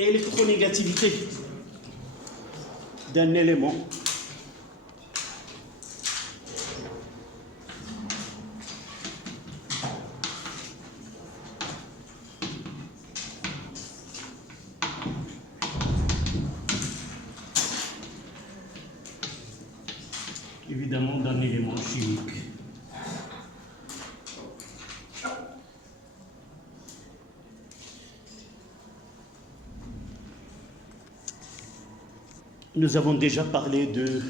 électronégativité d'un élément évidemment d'un élément chimique. Nous avons déjà parlé de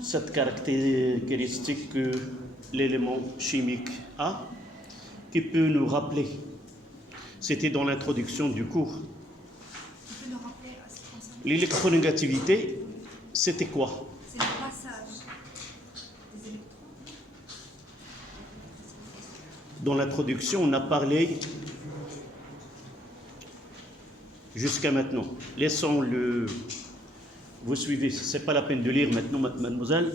cette caractéristique que l'élément chimique a, qui peut nous rappeler. C'était dans l'introduction du cours. L'électronégativité, c'était quoi? C'est le passage des électrons. Dans l'introduction, on a parlé jusqu'à maintenant. Laissons le... Vous suivez, ce n'est pas la peine de lire maintenant, mademoiselle.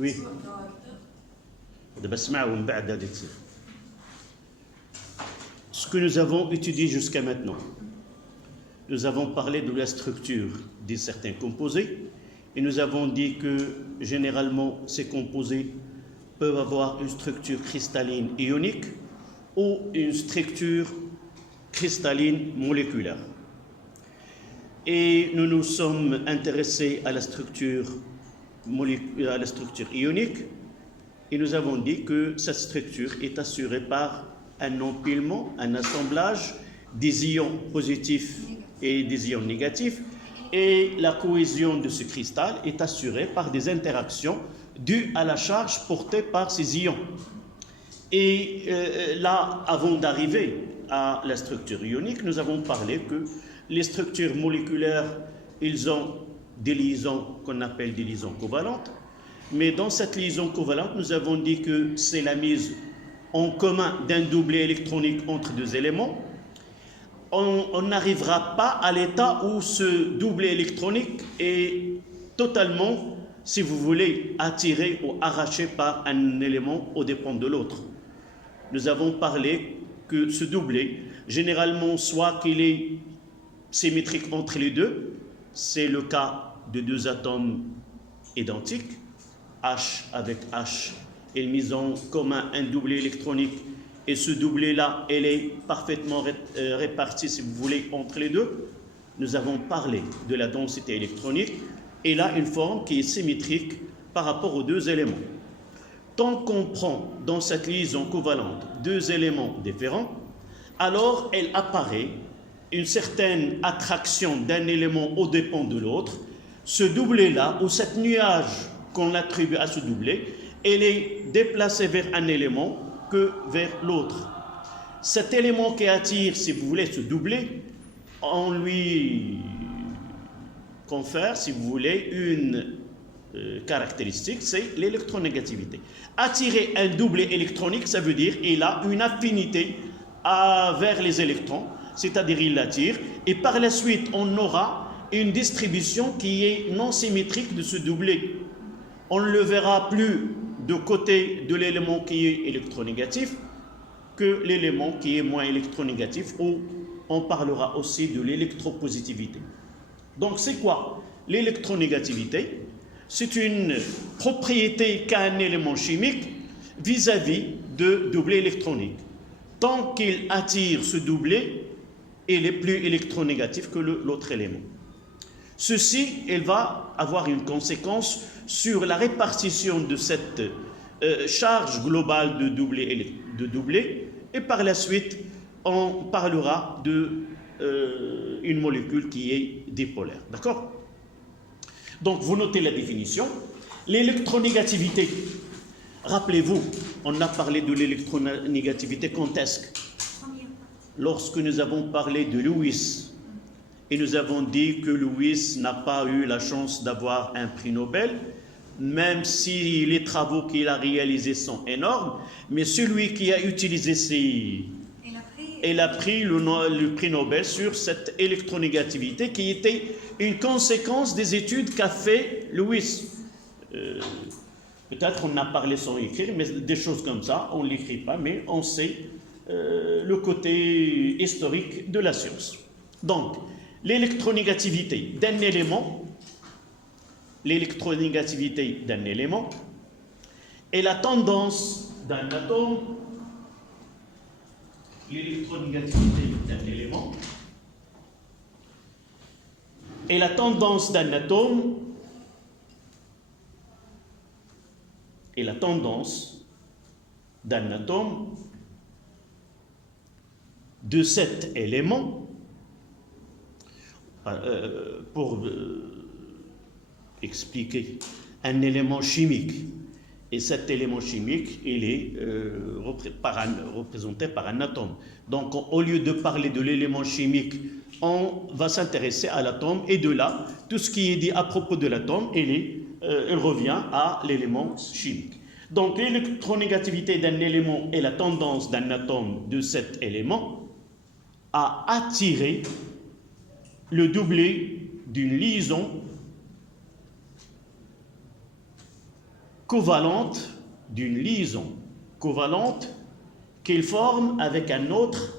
Oui. Ce que nous avons étudié jusqu'à maintenant, nous avons parlé de la structure de certains composés et nous avons dit que généralement ces composés peuvent avoir une structure cristalline ionique ou une structure cristalline moléculaire. Et nous nous sommes intéressés à la structure ionique et nous avons dit que cette structure est assurée par un empilement, un assemblage des ions positifs et des ions négatifs, et la cohésion de ce cristal est assurée par des interactions dues à la charge portée par ces ions. Et là, avant d'arriver à la structure ionique, nous avons parlé que les structures moléculaires, ils ont des liaisons qu'on appelle des liaisons covalentes, mais dans cette liaison covalente, nous avons dit que c'est la mise en commun d'un doublet électronique entre deux éléments. On n'arrivera pas à l'état où ce doublet électronique est totalement, si vous voulez, attiré ou arraché par un élément aux dépens de l'autre. Nous avons parlé que ce doublet, généralement, soit qu'il est symétrique entre les deux, c'est le cas de deux atomes identiques, H avec H, est mis en commun un doublet électronique, et ce doublet-là, elle est parfaitement répartie, si vous voulez, entre les deux. Nous avons parlé de la densité électronique, et là, une forme qui est symétrique par rapport aux deux éléments. Tant qu'on prend dans cette liaison covalente deux éléments différents, alors elle apparaît une certaine attraction d'un élément aux dépens de l'autre. Ce doublet-là, ou cette nuage qu'on attribue à ce doublet, elle est déplacée vers un élément que vers l'autre. Cet élément qui attire, si vous voulez, ce doublet, on lui confère, si vous voulez, une caractéristique, c'est l'électronégativité. Attirer un doublet électronique, ça veut dire qu'il a une affinité vers les électrons, c'est-à-dire il l'attire, et par la suite, on aura une distribution qui est non symétrique de ce doublet. On ne le verra plus de côté de l'élément qui est électronégatif que l'élément qui est moins électronégatif, où on parlera aussi de l'électropositivité. Donc c'est quoi l'électronégativité? C'est une propriété qu'a un élément chimique vis-à-vis de doublet électronique. Tant qu'il attire ce doublet, il est plus électronégatif que l'autre élément. Ceci, elle va avoir une conséquence sur la répartition de cette charge globale de doublet, et par la suite, on parlera d'une molécule qui est dipolaire. D'accord? Donc, vous notez la définition. L'électronégativité, rappelez-vous, on a parlé de l'électronégativité quand est-ce? Lorsque nous avons parlé de Lewis, et nous avons dit que Lewis n'a pas eu la chance d'avoir un prix Nobel, même si les travaux qu'il a réalisés sont énormes, mais celui qui a utilisé il a pris le prix Nobel sur cette électronégativité qui était une conséquence des études qu'a fait Lewis. Peut-être on a parlé sans écrire, mais des choses comme ça, on ne l'écrit pas, mais on sait le côté historique de la science. Donc, l'électronégativité d'un élément, et la tendance d'un atome, l'électronégativité d'un élément, et la tendance d'un atome, de cet élément, pour expliquer un élément chimique. Et cet élément chimique, il est représenté par un atome. Donc, au lieu de parler de l'élément chimique, on va s'intéresser à l'atome. Et de là, tout ce qui est dit à propos de l'atome, il revient à l'élément chimique. Donc, l'électronégativité d'un élément et la tendance d'un atome de cet élément à attirer le doublet d'une liaison covalente qu'il forme avec un autre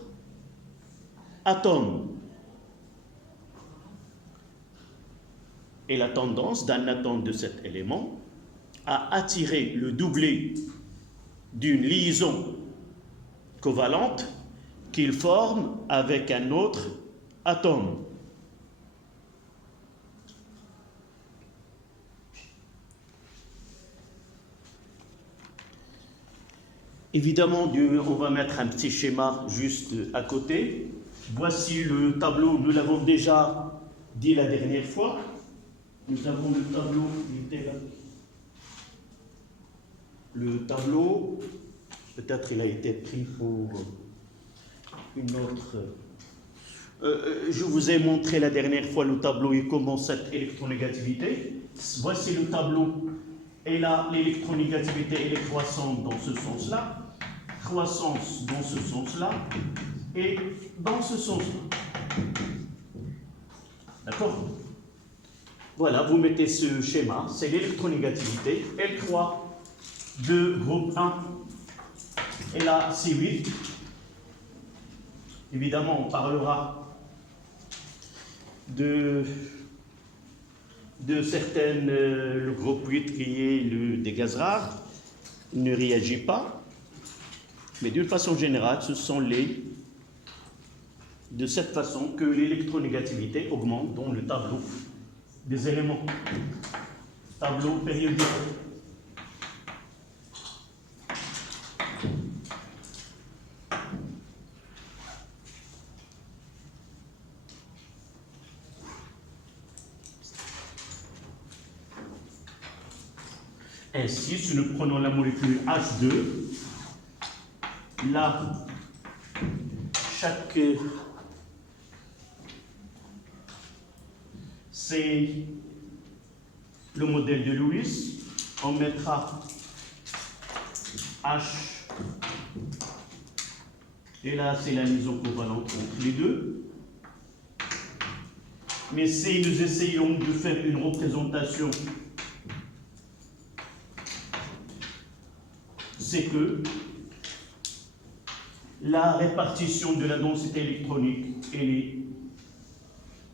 atome. Et la tendance d'un atome de cet élément à attirer le doublet d'une liaison covalente qu'il forme avec un autre atome. Évidemment, on va mettre un petit schéma juste à côté. Voici le tableau, nous l'avons déjà dit la dernière fois. Nous avons le tableau, peut-être il a été pris pour une autre. Je vous ai montré la dernière fois le tableau et comment cette électronégativité. Voici le tableau. Et là, l'électronégativité, elle est croissante dans ce sens-là. Croissance dans ce sens-là et dans ce sens-là. D'accord? Voilà, vous mettez ce schéma, c'est l'électronégativité, L3 de groupe 1, et là, C8. Évidemment, on parlera de certaines, le groupe 8 qui est des gaz rares, ne réagit pas. Mais d'une façon générale, ce sont de cette façon que l'électronégativité augmente dans le tableau des éléments. Tableau périodique. Ainsi, si nous prenons la molécule H2, là, c'est le modèle de Lewis. On mettra H, et là, c'est la liaison covalente entre les deux. Mais si nous essayons de faire une représentation, c'est que la répartition de la densité électronique, elle est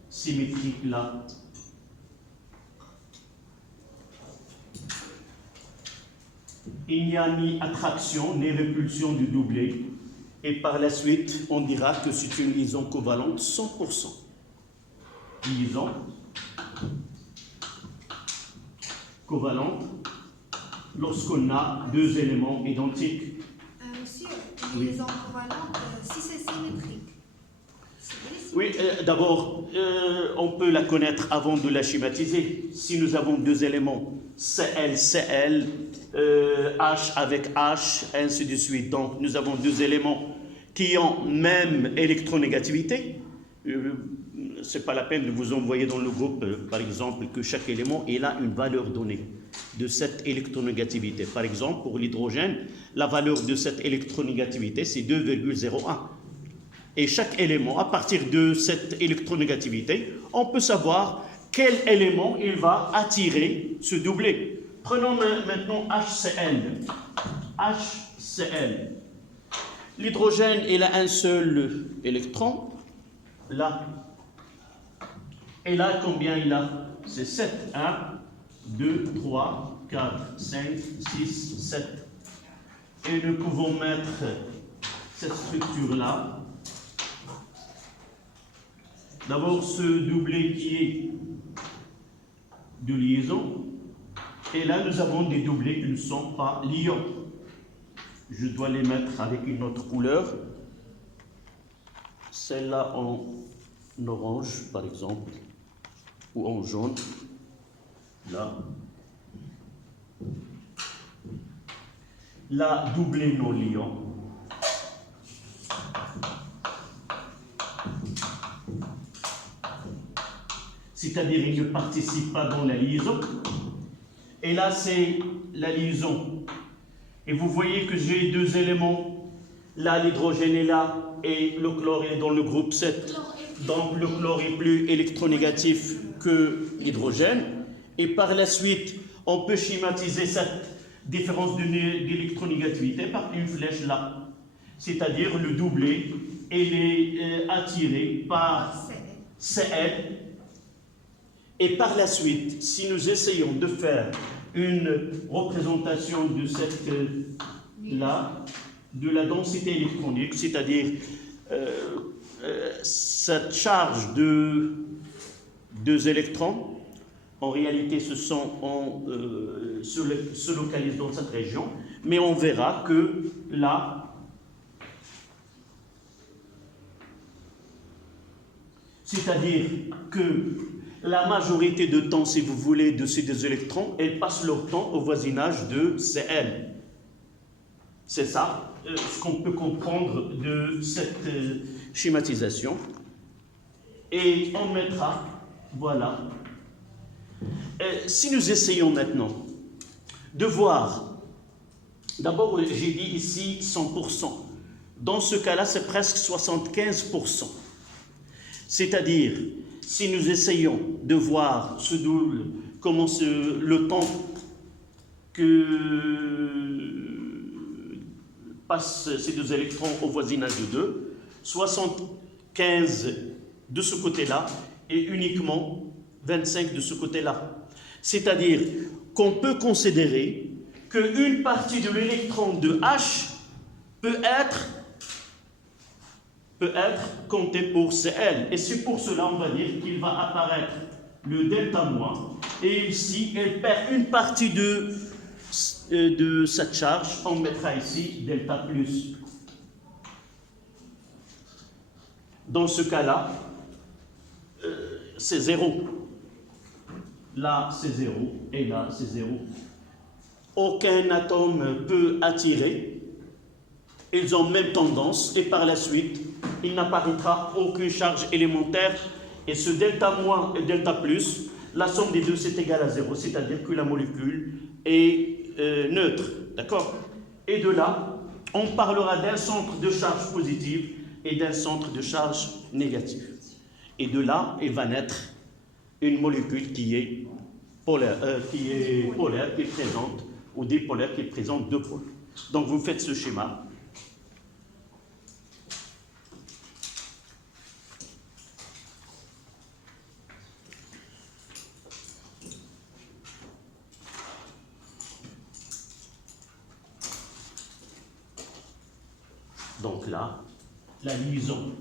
symétrique là. Il n'y a ni attraction ni répulsion du doublet. Et par la suite, on dira que c'est une liaison covalente 100%. Liaison covalente lorsqu'on a deux éléments identiques. Monsieur, une liaison covalente, si c'est symétrique. Oui, d'abord, on peut la connaître avant de la schématiser. Si nous avons deux éléments, Cl, Cl, H avec H, ainsi de suite. Donc, nous avons deux éléments qui ont même électronégativité. Ce n'est pas la peine de vous envoyer dans le groupe, par exemple, que chaque élément il a une valeur donnée de cette électronégativité. Par exemple, pour l'hydrogène, la valeur de cette électronégativité, c'est 2,01. Et chaque élément, à partir de cette électronégativité, on peut savoir quel élément il va attirer ce doublet. Prenons maintenant HCl. HCl. L'hydrogène, il a un seul électron, là. Et là, combien il a? C'est 7. 1, 2, 3, 4, 5, 6, 7. Et nous pouvons mettre cette structure-là. D'abord, ce doublé qui est de liaison. Et là, nous avons des doublés qui ne sont pas liants. Je dois les mettre avec une autre couleur. Celle-là en orange, par exemple, ou en jaune. Là. Là, doublé non liant. C'est-à-dire qu'il ne participe pas dans la liaison. Et là, c'est la liaison. Et vous voyez que j'ai deux éléments. Là, l'hydrogène est là et le chlore est dans le groupe 7. Donc, le chlore est plus électronégatif que l'hydrogène. Et par la suite, on peut schématiser cette différence d'électronégativité par une flèche là. C'est-à-dire le doublé, il est attiré par Cl. Et par la suite, si nous essayons de faire une représentation de cette là, de la densité électronique, c'est-à-dire cette charge de 2 électrons, en réalité se localisent dans cette région, mais on verra que là, c'est-à-dire que la majorité de temps, si vous voulez, de ces 2 électrons, elles passent leur temps au voisinage de Cl. C'est ça ce qu'on peut comprendre de cette schématisation. Et on mettra, voilà. Si nous essayons maintenant de voir, d'abord j'ai dit ici 100%. Dans ce cas-là, c'est presque 75%. C'est-à-dire, si nous essayons de voir ce double, comment le temps que passent ces 2 électrons au voisinage de 2, 75 de ce côté-là et uniquement 25 de ce côté-là. C'est-à-dire qu'on peut considérer qu'une partie de l'électron de H peut être comptée pour Cl. Et c'est pour cela, on va dire, qu'il va apparaître le delta moins. Et ici, elle perd une partie de cette charge. On mettra ici delta plus. Dans ce cas-là, c'est 0. Là, c'est 0. Et là, c'est 0. Aucun atome peut attirer. Ils ont même tendance. Et par la suite, il n'apparaîtra aucune charge élémentaire. Et ce delta moins et delta plus, la somme des deux, c'est égal à 0. C'est-à-dire que la molécule est neutre. D'accord? Et de là, on parlera d'un centre de charge positive et d'un centre de charge négative. Et de là, il va naître une molécule qui est polaire, qui présente, ou dipolaire, qui présente 2 pôles. Donc vous faites ce schéma. Donc là, la liaison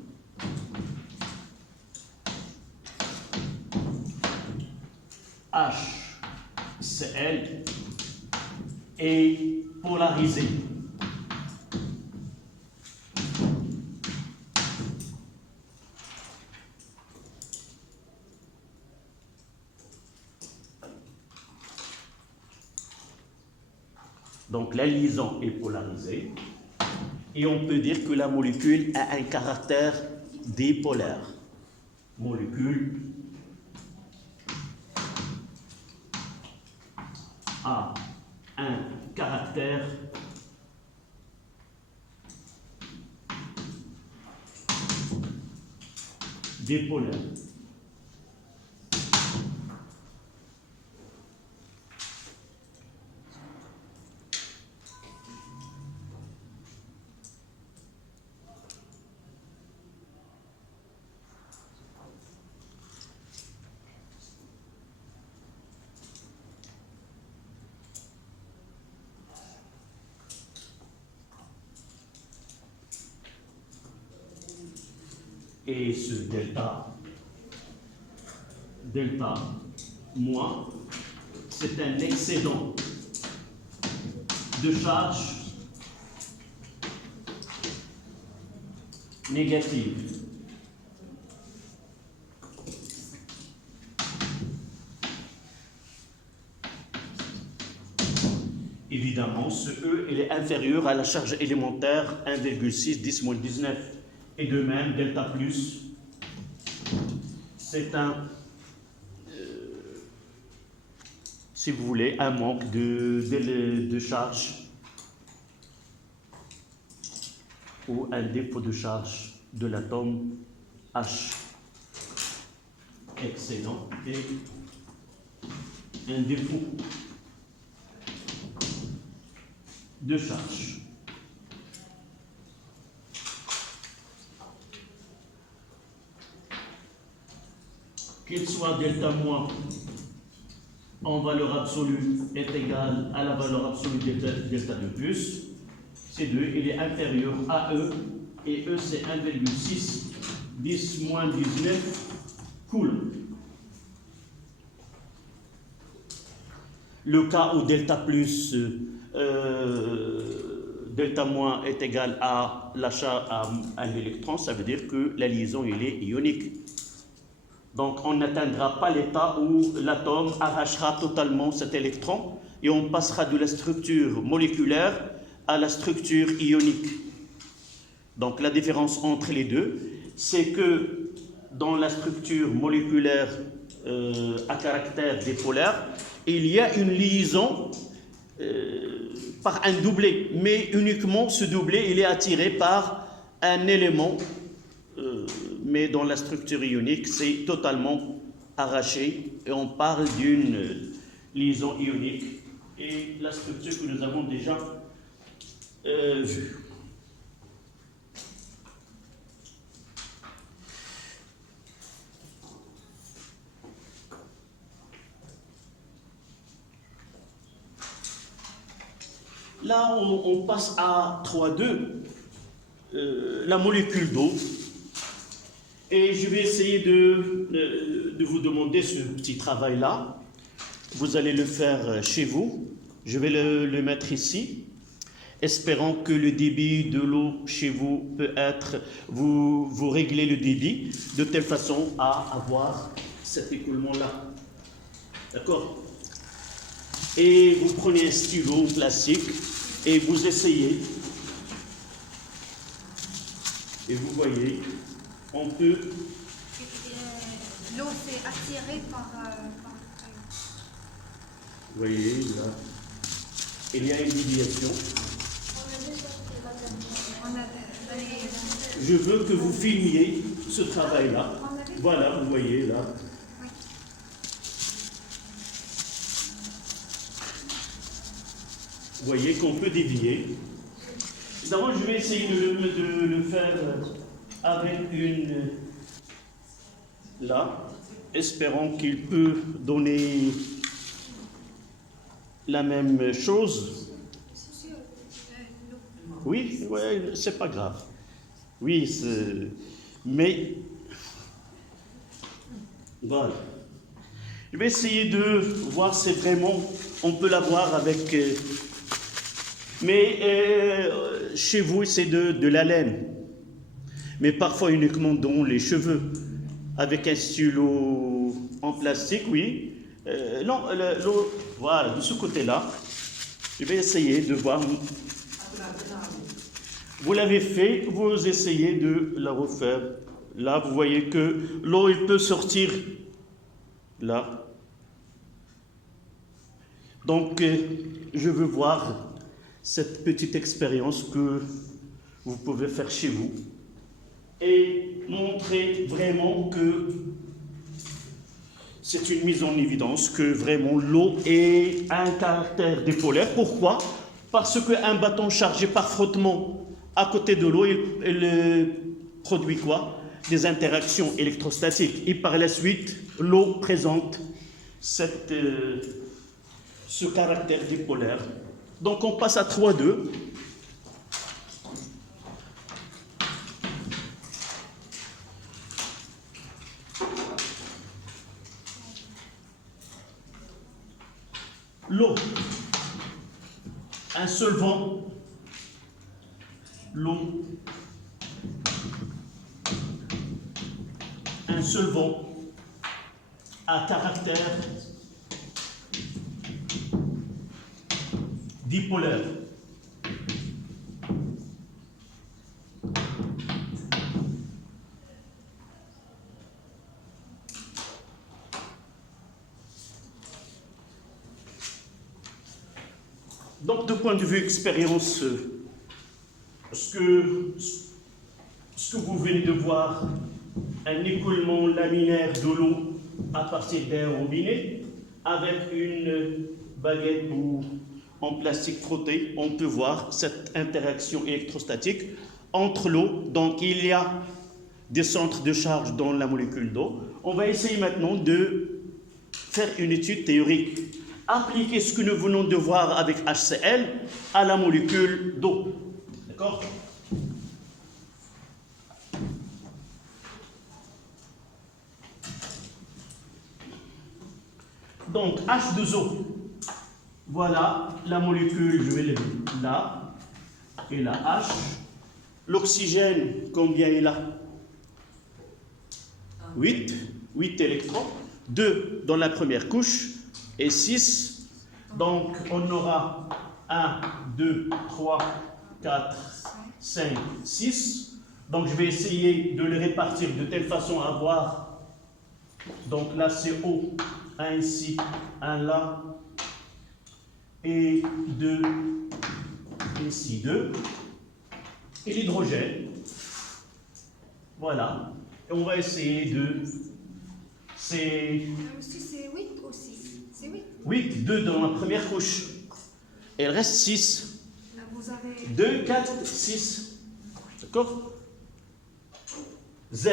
HCl est polarisée. Donc la liaison est polarisée. Et on peut dire que la molécule a un caractère dipolaire. Molécule a un caractère dipolaire. Et ce delta moins, c'est un excédent de charge négative. Évidemment, ce E il est inférieur à la charge élémentaire 1,6 10 moins 19. Et de même, delta plus, c'est un, si vous voulez, un manque de charge ou un défaut de charge de l'atome H. Excellent. Et un défaut de charge. Qu'il soit delta moins en valeur absolue est égal à la valeur absolue delta de plus, C2 il est inférieur à E, et E c'est 1,6 10 moins 19 coulombs. Le cas où delta plus delta moins est égal à l'achat à un électron, ça veut dire que la liaison il est ionique. Donc on n'atteindra pas l'état où l'atome arrachera totalement cet électron et on passera de la structure moléculaire à la structure ionique. Donc la différence entre les deux, c'est que dans la structure moléculaire à caractère dipolaire, il y a une liaison par un doublet, mais uniquement ce doublet il est attiré par un élément, mais dans la structure ionique c'est totalement arraché et on parle d'une liaison ionique et la structure que nous avons déjà vue. Là, on passe à 3,2, la molécule d'eau. Et je vais essayer de vous demander ce petit travail-là. Vous allez le faire chez vous. Je vais le mettre ici, espérant que le débit de l'eau chez vous peut être... Vous réglez le débit de telle façon à avoir cet écoulement-là. D'accord ? Et vous prenez un stylo plastique et vous essayez. Et vous voyez, on peut... L'eau s'est attirée par... Vous voyez, là, il y a une déviation. Je veux que vous filmiez ce travail-là. Voilà, vous voyez, là. Vous voyez qu'on peut dévier. D'abord, je vais essayer de le faire avec une... Là, espérons qu'il peut donner la même chose. Oui, ouais, c'est pas grave. Oui, mais... Voilà. Je vais essayer de voir si vraiment on peut l'avoir avec... Mais chez vous, c'est de la laine. Mais parfois uniquement dans les cheveux. Avec un stylo en plastique, oui. Non, voilà, de ce côté-là. Je vais essayer de voir. Vous l'avez fait, vous essayez de la refaire. Là, vous voyez que l'eau, il peut sortir. Là. Donc, je veux voir cette petite expérience que vous pouvez faire chez vous et montrer vraiment que c'est une mise en évidence que vraiment l'eau a un caractère dipolaire. Pourquoi ? Parce qu'un bâton chargé par frottement à côté de l'eau, il produit quoi ? Des interactions électrostatiques. Et par la suite, l'eau présente ce caractère dipolaire. Donc on passe à 3,2. l'eau, un solvant, l'eau, un solvant à caractère dipolaire. Donc, de point de vue expérience, ce que vous venez de voir, un écoulement laminaire de l'eau à partir d'un robinet avec une baguette ou en plastique frotté, on peut voir cette interaction électrostatique entre l'eau. Donc, il y a des centres de charge dans la molécule d'eau. On va essayer maintenant de faire une étude théorique. Appliquer ce que nous venons de voir avec HCl à la molécule d'eau. D'accord? Donc, H2O. Voilà la molécule, je vais le mettre là, et la H. L'oxygène, combien il a? 8 électrons. 2 dans la première couche. Et 6, donc on aura 1, 2, 3, 4, 5, 6. Donc je vais essayer de les répartir de telle façon à avoir, donc là c'est O, 1 ici, 1 là, et 2, ici 2. Et l'hydrogène, voilà. Et on va essayer de... C'est 8 aussi. C'est 8. 8, 2 dans la première couche. Et il reste 6. Là, vous avez... 2, 4, 6. D'accord? Z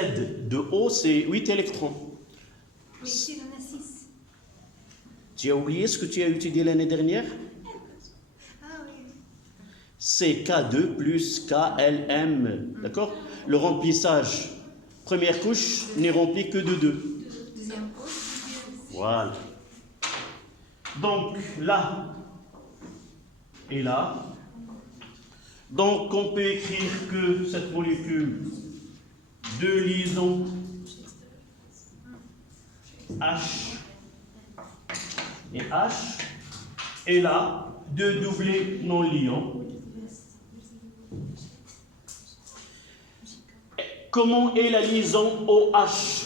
de O, c'est 8 électrons. Mais ici, il en a 6. Tu as oublié ce que tu as étudié l'année dernière? Ah oui. C'est K2 plus KLM. D'accord? Le remplissage, première couche, n'est rempli que de 2. Deuxième couche. Voilà. Donc là et là. Donc on peut écrire que cette molécule de liaison H et H et là deux doublés non liants. Comment est la liaison OH?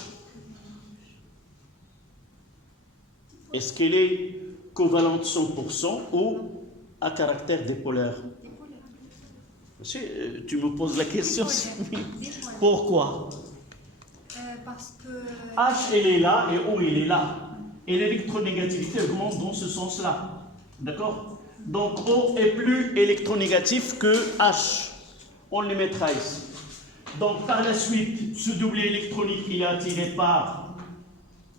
Est-ce qu'elle est covalente 100% ou à caractère dipolaire? Tu me poses la question. Pourquoi? Parce que... H, elle est là et O, il est là. Et l'électronégativité augmente dans ce sens-là. D'accord? Donc O est plus électronégatif que H. On le mettra ici. Donc par la suite, ce doublé électronique il est attiré par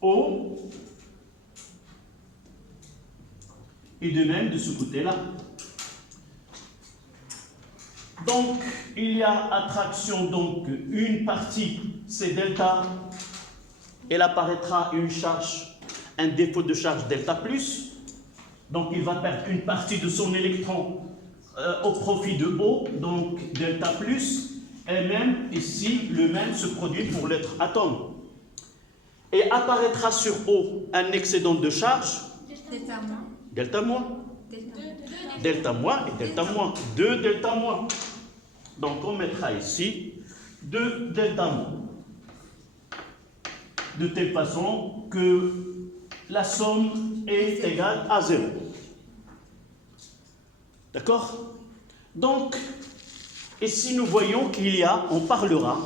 O. Et de même de ce côté-là. Donc, il y a attraction, donc une partie, c'est delta. Elle apparaîtra une charge, un défaut de charge delta plus. Donc, il va perdre une partie de son électron au profit de O, donc delta plus. Et même ici, le même se produit pour l'être atome. Et apparaîtra sur O un excédent de charge. Delta moins. Delta moins. Delta moins et delta moins. 2 delta moins. Donc on mettra ici 2 delta moins. De telle façon que la somme est égale à 0. D'accord? Donc, ici nous voyons qu'il y a, on parlera,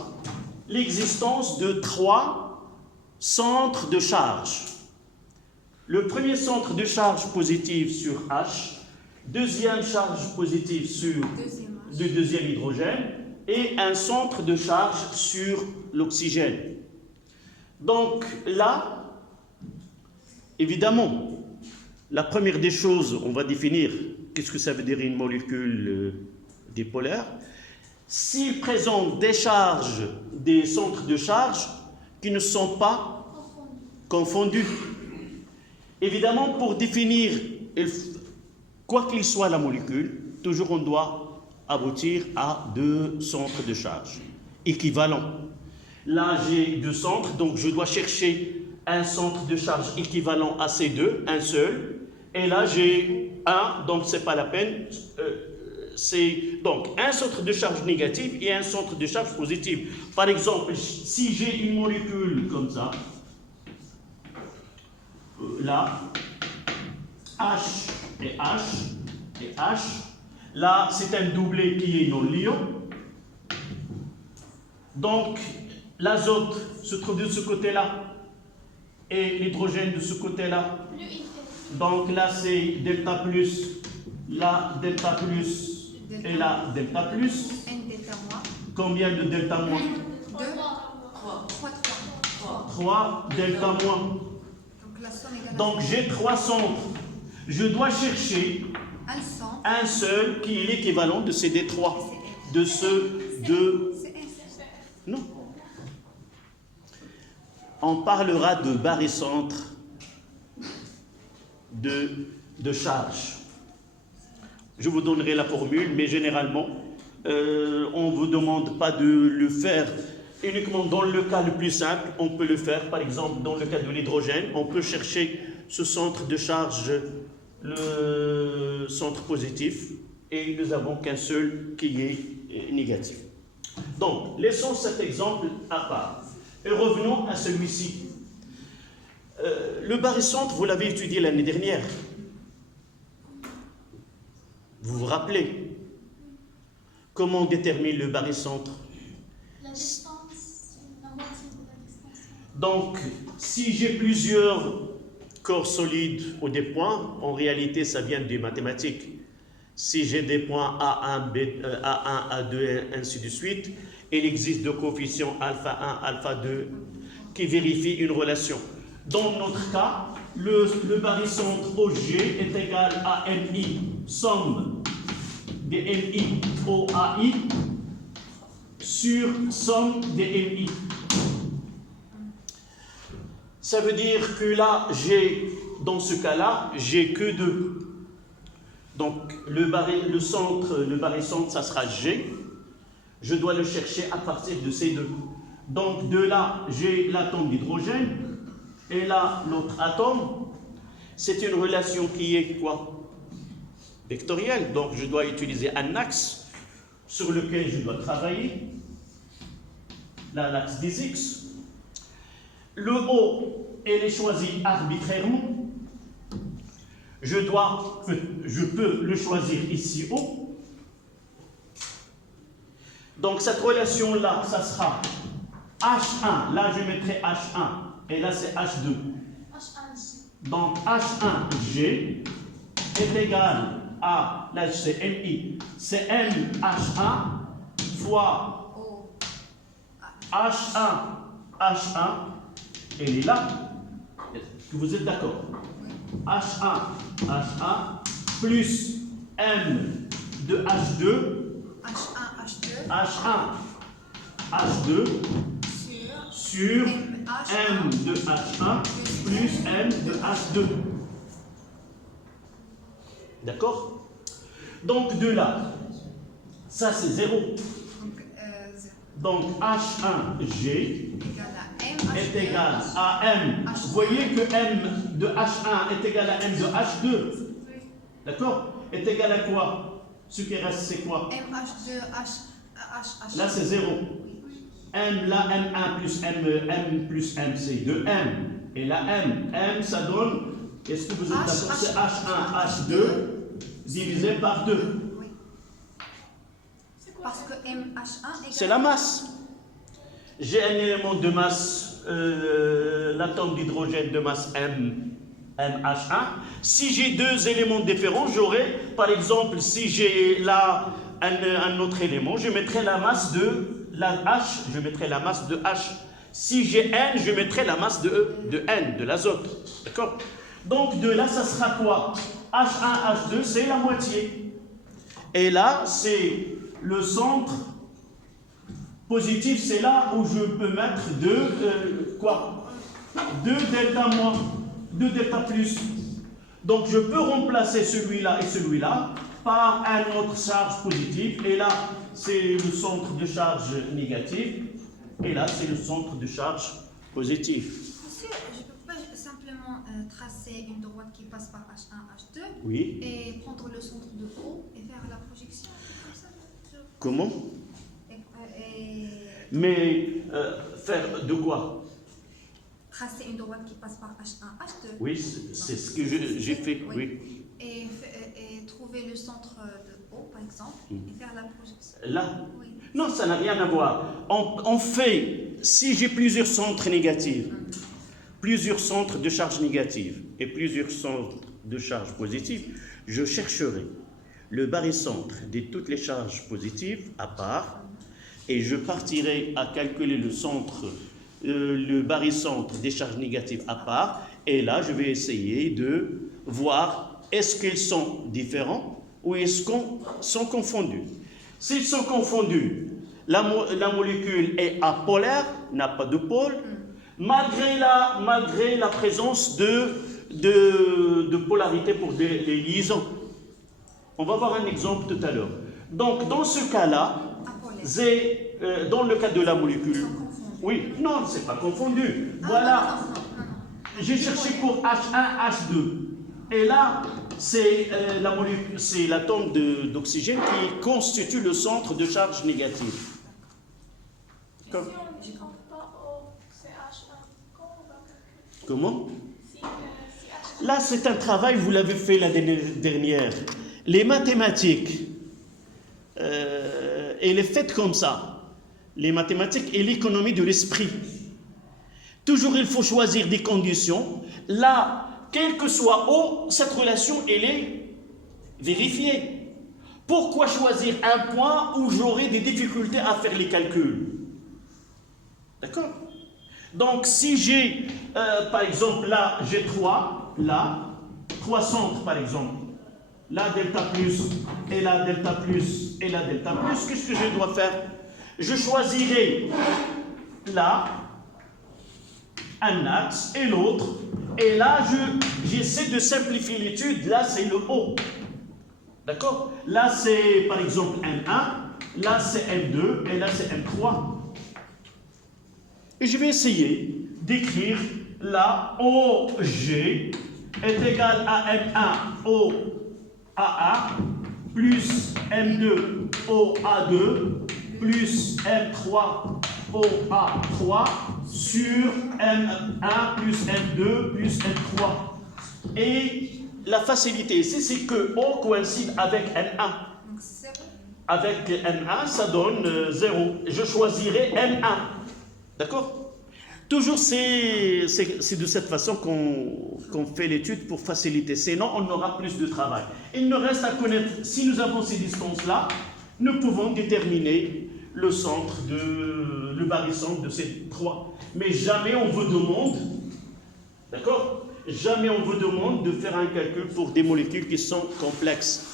l'existence de 3 centres de charge. Le premier centre de charge positive sur H, deuxième charge positive sur le deuxième hydrogène et un centre de charge sur l'oxygène. Donc là, évidemment, la première des choses, on va définir qu'est-ce que ça veut dire une molécule dipolaire. S'il présente des charges, des centres de charge qui ne sont pas confondus. Évidemment, pour définir quoi qu'il soit la molécule, toujours on doit aboutir à 2 centres de charge équivalents. Là, j'ai 2 centres, donc je dois chercher un centre de charge équivalent à ces deux, un seul. Et là, j'ai un, donc c'est pas la peine. C'est donc un centre de charge négative et un centre de charge positive. Par exemple, si j'ai une molécule comme ça, là, H et H et H, là c'est un doublet qui est non liant. Donc l'azote se trouve de ce côté-là et l'hydrogène de ce côté-là. Donc là c'est delta plus, là delta plus et là delta plus. Un delta moins. Combien de delta moins? 2, 3. 3 delta moins. Donc la somme égale Donc j'ai 3 centres. Je dois chercher un centre. un seul qui est l'équivalent de ces D3. De ce deux. C'est un. Non. On parlera de barycentre de charge. Je vous donnerai la formule, mais généralement, on ne vous demande pas de le faire uniquement dans le cas le plus simple. On peut le faire, par exemple, dans le cas de l'hydrogène. On peut chercher ce centre de charge, le centre positif, et nous n'avons qu'un seul qui est négatif. Donc, laissons cet exemple à part. Et revenons à celui-ci. Le barycentre, vous l'avez étudié l'année dernière. Vous vous rappelez comment on détermine le barycentre? La distance, la moitié de la distance. Donc, si j'ai plusieurs corps solides ou des points, en réalité, ça vient des mathématiques. Si j'ai des points A1, A1, A2, et ainsi de suite, il existe deux coefficients alpha 1, alpha 2 qui vérifient une relation. Dans notre cas, le barycentre OG est égal à MI, somme des MI OAI sur somme des MI. Ça veut dire que là, dans ce cas-là, j'ai que 2. Donc, le barycentre, ça sera G. Je dois le chercher à partir de ces 2. Donc, de là, j'ai l'atome d'hydrogène. Et là, l'autre atome. C'est une relation qui est quoi? Vectorielle. Donc, je dois utiliser un axe sur lequel je dois travailler. Là, l'axe des X. Le O, elle est choisi arbitrairement. Je peux le choisir ici haut. Donc cette relation-là, ça sera H1. Là, je mettrai H1. Et là, c'est H2. H1. Donc H1G est égal à, là c'est MI, c'est MH1 fois O. H1. Elle est là. Est-ce que vous êtes d'accord? H1 plus M de H2 H2 sur M de H1 plus M de H2. D'accord? Donc de là, ça c'est 0. Donc H1G est égal à M. Vous voyez que M de H1 est égal à M de H2. D'accord? Est égal à quoi? Ce qui reste, c'est quoi? MH2, H. Là, c'est 0. M, là, M1 plus M, c'est 2M. Et là, M, ça donne, est-ce que vous êtes d'accord? C'est H1, H2 divisé par 2. Oui. Parce que MH1 égale... C'est la masse. J'ai un élément de masse, l'atome d'hydrogène de masse MH1. Si j'ai deux éléments différents, j'aurai, par exemple, si j'ai là un autre élément, je mettrai la masse de la H, je mettrai la masse de H. Si j'ai N, je mettrai la masse de N, de l'azote. D'accord? Donc de là, ça sera quoi? H1, H2, c'est la moitié. Et là, c'est le centre positif, c'est là où je peux mettre 2 delta moins, 2 delta plus. Donc je peux remplacer celui-là et celui-là par un autre charge positive. Et là, c'est le centre de charge négative. Et là, c'est le centre de charge positive. Monsieur, je ne peux pas simplement tracer une droite qui passe par H1, H2 Oui. et prendre le centre de O et faire la projection comme ça. Comment? Et Mais faire de quoi? tracer une droite qui passe par H1, H2. Oui, c'est ce que j'ai fait. Oui. Et trouver le centre de O, par exemple, et faire la projection. Là? Oui. Non, ça n'a rien à voir. On fait, si j'ai plusieurs centres négatifs, plusieurs centres de charge négative et plusieurs centres de charge positive, je chercherai le barycentre de toutes les charges positives à part et je partirai à calculer le barycentre des charges négatives à part et là, je vais essayer de voir est-ce qu'ils sont différents ou est-ce qu'ils sont confondus. S'ils sont confondus, la molécule est apolaire, n'a pas de pôle, malgré la présence de polarité pour les liaisons. On va voir un exemple tout à l'heure. Donc, dans ce cas-là, dans le cas de la molécule, oui, non, c'est pas confondu. Voilà, j'ai cherché pour H1, H2. Et là, c'est l'atome d'oxygène qui constitue le centre de charge négative. Si on ne compte pas O, c'est H1, comment on va calculer? Comment? Si H1... Là, c'est un travail, vous l'avez fait l'année dernière. Les mathématiques, elle est faite comme ça. Les mathématiques et l'économie de l'esprit. Toujours, il faut choisir des conditions. Là, quel que soit O, cette relation, elle est vérifiée. Pourquoi choisir un point où j'aurai des difficultés à faire les calculs? D'accord? Donc, si j'ai, par exemple, là, j'ai 3, là, 3 centres, par exemple. Là, delta plus, et là, delta plus, et là, delta plus, qu'est-ce que je dois faire? Je choisirai là un axe et l'autre, et là, j'essaie de simplifier l'étude. Là, c'est le O. D'accord? Là, c'est par exemple M1, là, c'est M2, et là, c'est M3. Et je vais essayer d'écrire là OG est égal à M1 OAA plus M2 OA2 plus M3 OA3 sur M1 plus M2 plus M3. Et la facilité ici, c'est que O coïncide avec M1. Donc, c'est 0. Avec M1, ça donne 0. Je choisirai M1. D'accord? Toujours, c'est de cette façon qu'on fait l'étude pour faciliter. Sinon, on aura plus de travail. Il nous reste à connaître, si nous avons ces distances-là, nous pouvons déterminer le centre, le barycentre de ces trois. Mais jamais on vous demande, d'accord? Jamais on vous demande de faire un calcul pour des molécules qui sont complexes.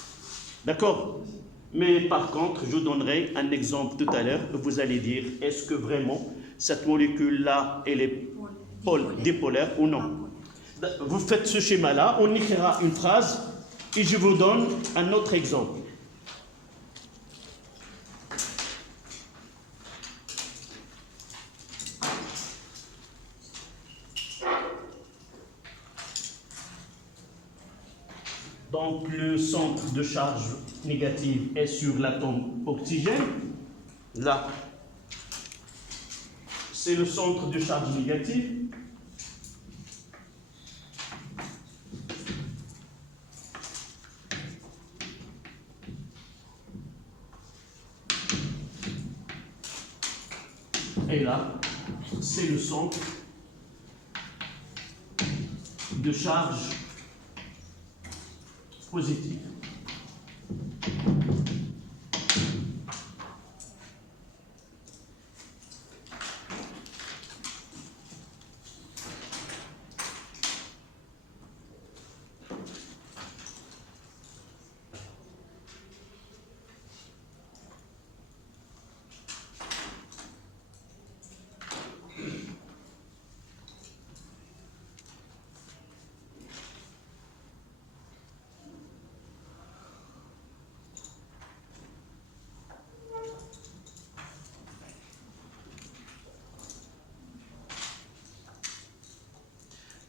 D'accord? Mais par contre, je vous donnerai un exemple tout à l'heure. Vous allez dire, est-ce que vraiment cette molécule-là, elle est dipolaire ou non? Vous faites ce schéma-là, on écrira une phrase et je vous donne un autre exemple. Donc, le centre de charge négative est sur l'atome oxygène. Là, c'est le centre de charge négative. Et là, c'est le centre de charge positive.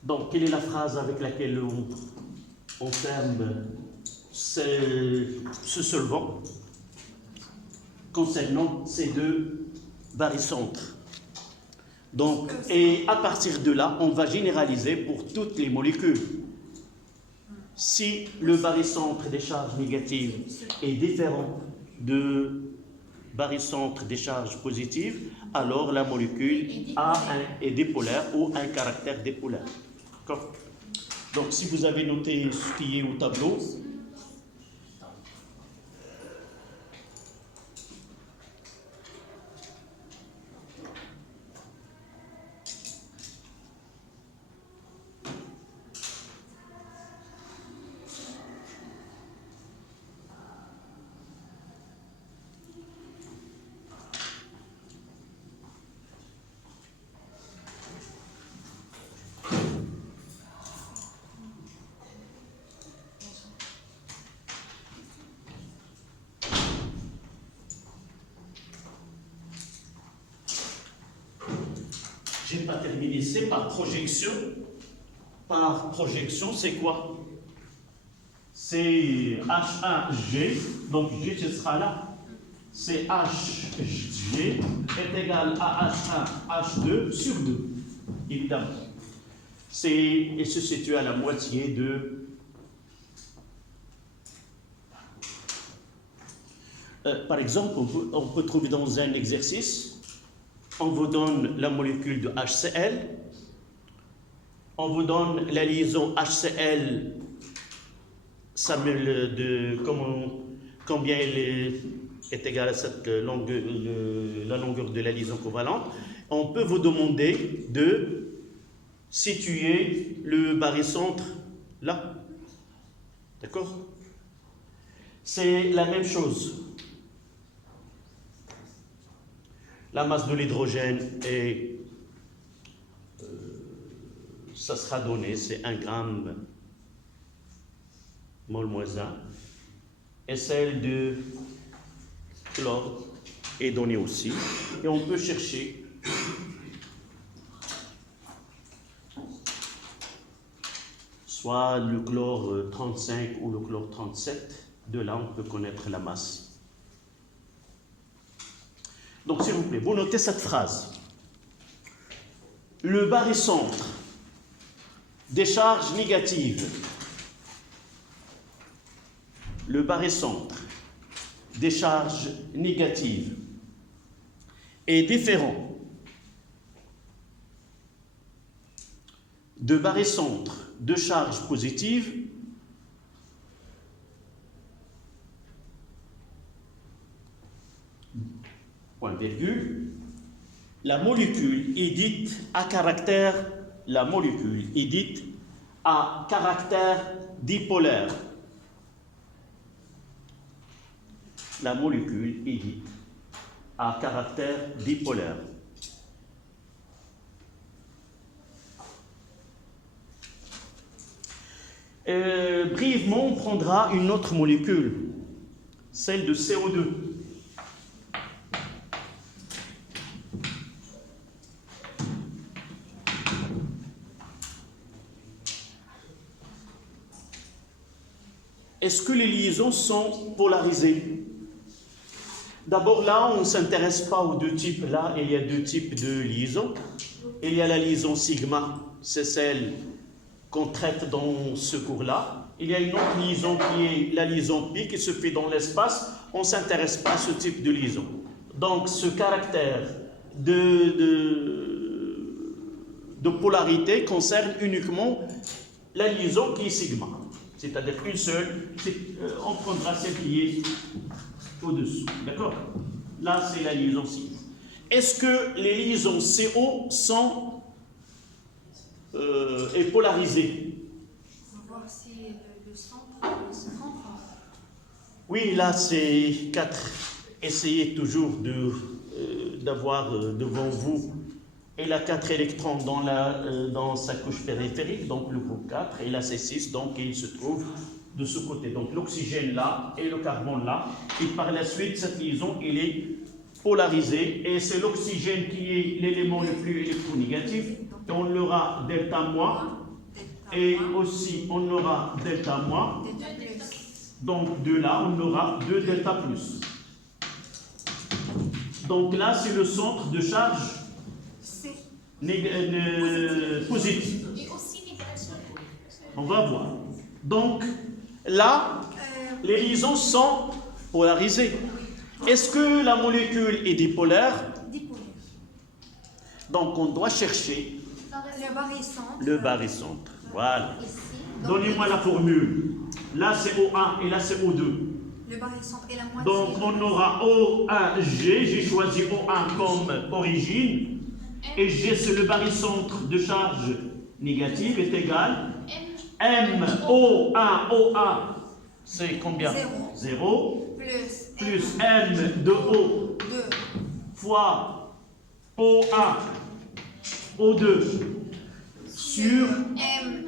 Donc, quelle est la phrase avec laquelle on ferme ce solvant concernant ces deux barycentres? Donc, et à partir de là, on va généraliser pour toutes les molécules. Si le barycentre des charges négatives est différent de barycentre des charges positives, alors la molécule est dipolaire ou un caractère dipolaire. D'accord? Donc, si vous avez noté ce qui est au tableau, je n'ai pas terminé, c'est par projection. Par projection, c'est quoi? C'est H1G, donc G ce sera là. C'est HG est égal à H1, H2 sur 2, évidemment. Et se situe à la moitié de... par exemple, on peut trouver dans un exercice, on vous donne la molécule de HCl, on vous donne la liaison HCl, ça met combien elle est égale à cette longueur, la longueur de la liaison covalente. On peut vous demander de situer le barycentre là. D'accord? C'est la même chose. La masse de l'hydrogène est, ça sera donné, c'est 1 gramme mol moins 1. Et celle de chlore est donnée aussi. Et on peut chercher soit le chlore 35 ou le chlore 37. De là, on peut connaître la masse. Donc, s'il vous plaît, vous notez cette phrase. Le barycentre des charges négatives, le barycentre des charges négatives est différent de barycentre de charges positives point virgule, la molécule est dite à caractère dipolaire. La molécule est dite à caractère dipolaire. Brièvement, on prendra une autre molécule, celle de CO2. Est-ce que les liaisons sont polarisées? D'abord, là, on ne s'intéresse pas aux deux types. Là, il y a deux types de liaisons. Il y a la liaison sigma, c'est celle qu'on traite dans ce cours-là. Il y a une autre liaison qui est la liaison pi qui se fait dans l'espace. On ne s'intéresse pas à ce type de liaison. Donc, ce caractère de polarité concerne uniquement la liaison qui est sigma. C'est-à-dire une seule, on prendra celle qui est au-dessous. D'accord? Là, c'est la liaison sigma. Est-ce que les liaisons CO sont polarisées? On va voir si le centre. Oui, là, c'est 4. Essayez toujours d'avoir devant vous. Elle a 4 électrons dans sa couche périphérique, donc le groupe 4, et là c'est 6, donc il se trouve de ce côté. Donc l'oxygène là et le carbone là, et par la suite cette liaison elle est polarisée, et c'est l'oxygène qui est l'élément le plus électronégatif, et on l'aura delta moins, Et aussi, on aura delta moins. Delta plus. Donc, de là, on aura 2 delta plus. Donc là, c'est le centre de charge C. positif. Et aussi négatif. On va voir. Donc, là, les liaisons sont polarisées. Est-ce que la molécule est dipolaire? Dipolaire. Donc, on doit chercher Le barycentre. le barycentre. Voilà. Ici. Donc, Donnez-moi la formule. Là, c'est O1 et là, c'est O2. Le barycentre est la moitié. Donc, on aura O1G. J'ai choisi O1 comme origine. Et G, c'est le barycentre de charge négative, est égal. M, O1, O1, c'est combien? 0. Plus M de O 2. fois O1, O2 sur M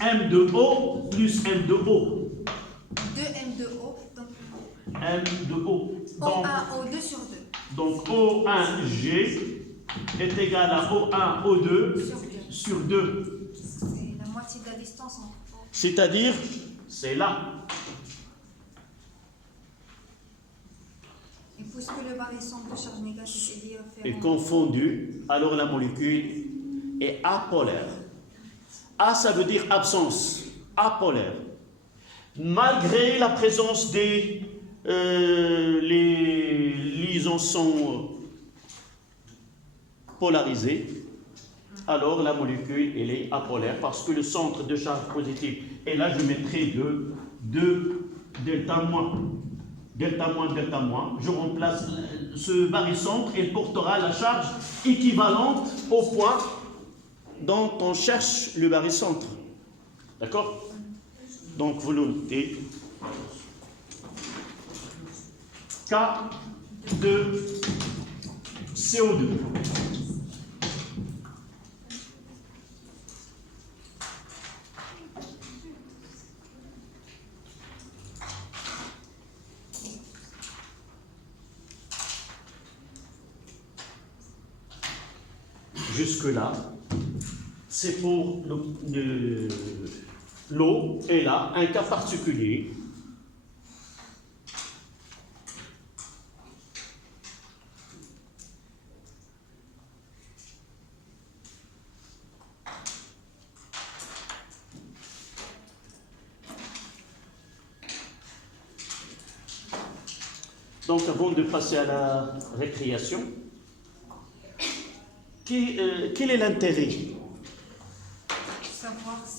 M de O plus M de O. 2M de O. Donc, M de O. Donc, O1, O2 sur 2. donc O1G est égal à O1, O2 Sur 2. sur 2. C'est la moitié de la distance entre O. C'est-à-dire, c'est là. Et puisque le barycentre de charge négative est Est différent. confondu, alors la molécule est apolaire. A, ça veut dire absence, apolaire. Malgré la présence des... les liaisons sont polarisées, alors la molécule, elle est apolaire parce que le centre de charge positive, et là je mettrai 2 delta moins. Delta moins, delta moins, je remplace ce barycentre et portera la charge équivalente au point dont on cherche le barycentre. D'accord? Donc vous le notez. K de CO2. Jusque-là, c'est pour l'eau, et là, un cas particulier. Donc, avant de passer à la récréation, quel est l'intérêt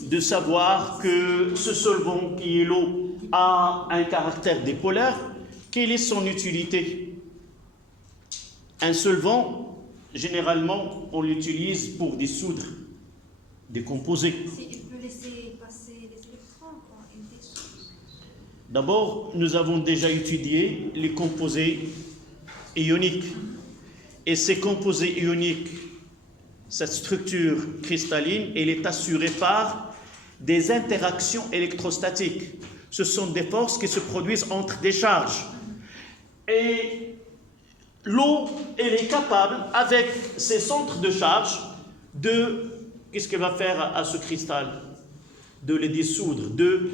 de savoir que ce solvant qui est l'eau a un caractère dipolaire? Quelle est son utilité? Un solvant, généralement, on l'utilise pour dissoudre des composés. Il peut laisser passer les électrons quand il dissout. D'abord, nous avons déjà étudié les composés ioniques. Et ces composés ioniques, cette structure cristalline, elle est assurée par des interactions électrostatiques. Ce sont des forces qui se produisent entre des charges. Et l'eau, elle est capable, avec ses centres de charge, de... Qu'est-ce qu'elle va faire à ce cristal? De les dissoudre, de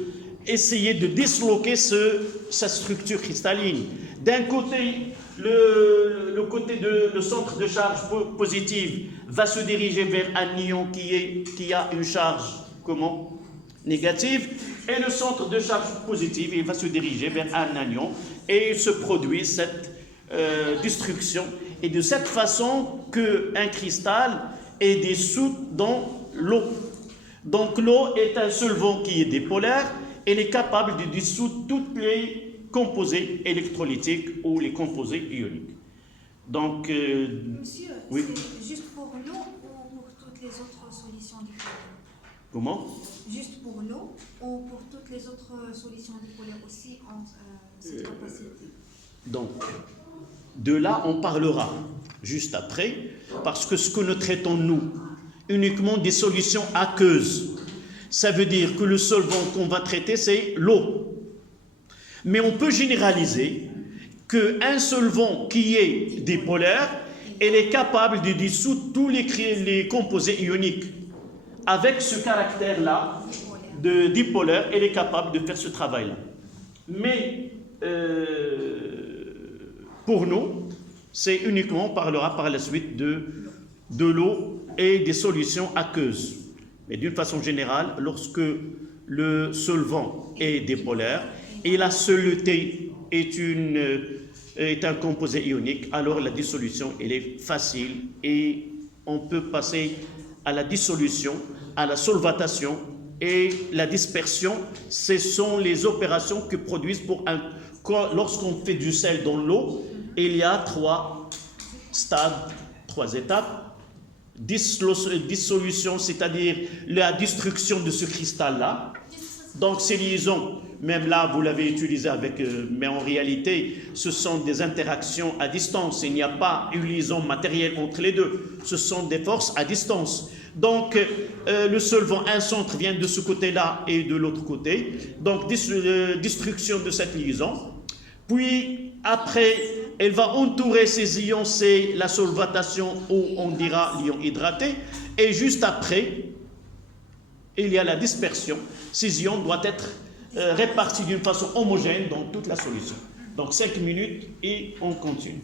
essayer de disloquer sa structure cristalline. D'un côté, le côté le centre de charge positive va se diriger vers un ion qui a une charge comment? Négative, et le centre de charge positive il va se diriger vers un anion, et il se produit cette destruction, et de cette façon qu'un cristal est dissous dans l'eau. Donc l'eau est un solvant qui est dipolaire, elle est capable de dissoudre tous les composés électrolytiques ou les composés ioniques. Donc, Monsieur, oui. c'est juste pour l'eau ou pour toutes les autres solutions dipolaires? Comment? Juste pour l'eau ou pour toutes les autres solutions dipolaires aussi ont cette capacité? Donc, de là, on parlera juste après, parce que ce que nous traitons, nous, uniquement des solutions aqueuses. Ça veut dire que le solvant qu'on va traiter, c'est l'eau. Mais on peut généraliser qu'un solvant qui est dipolaire, il est capable de dissoudre tous les composés ioniques. avec ce caractère-là dipolaire, elle est capable de faire ce travail-là. Mais pour nous, c'est uniquement, on parlera par la suite de l'eau et des solutions aqueuses. Mais d'une façon générale, lorsque le solvant est dipolaire et la soluté est un composé ionique, alors la dissolution elle est facile et on peut passer à la dissolution, à la solvatation et la dispersion. Ce sont les opérations que produisent lorsqu'on fait du sel dans l'eau, il y a 3 stades, 3 étapes. Dissolution, c'est-à-dire la destruction de ce cristal-là. Donc ces liaisons, même là vous l'avez utilisé mais en réalité ce sont des interactions à distance, il n'y a pas une liaison matérielle entre les deux, ce sont des forces à distance. Donc le solvant, un centre vient de ce côté-là et de l'autre côté, donc destruction de cette liaison, puis après elle va entourer ces ions, c'est la solvatation ou on dira l'ion hydraté, et juste après il y a la dispersion. Ces ions doivent être répartis d'une façon homogène dans toute la solution. Donc 5 minutes et on continue.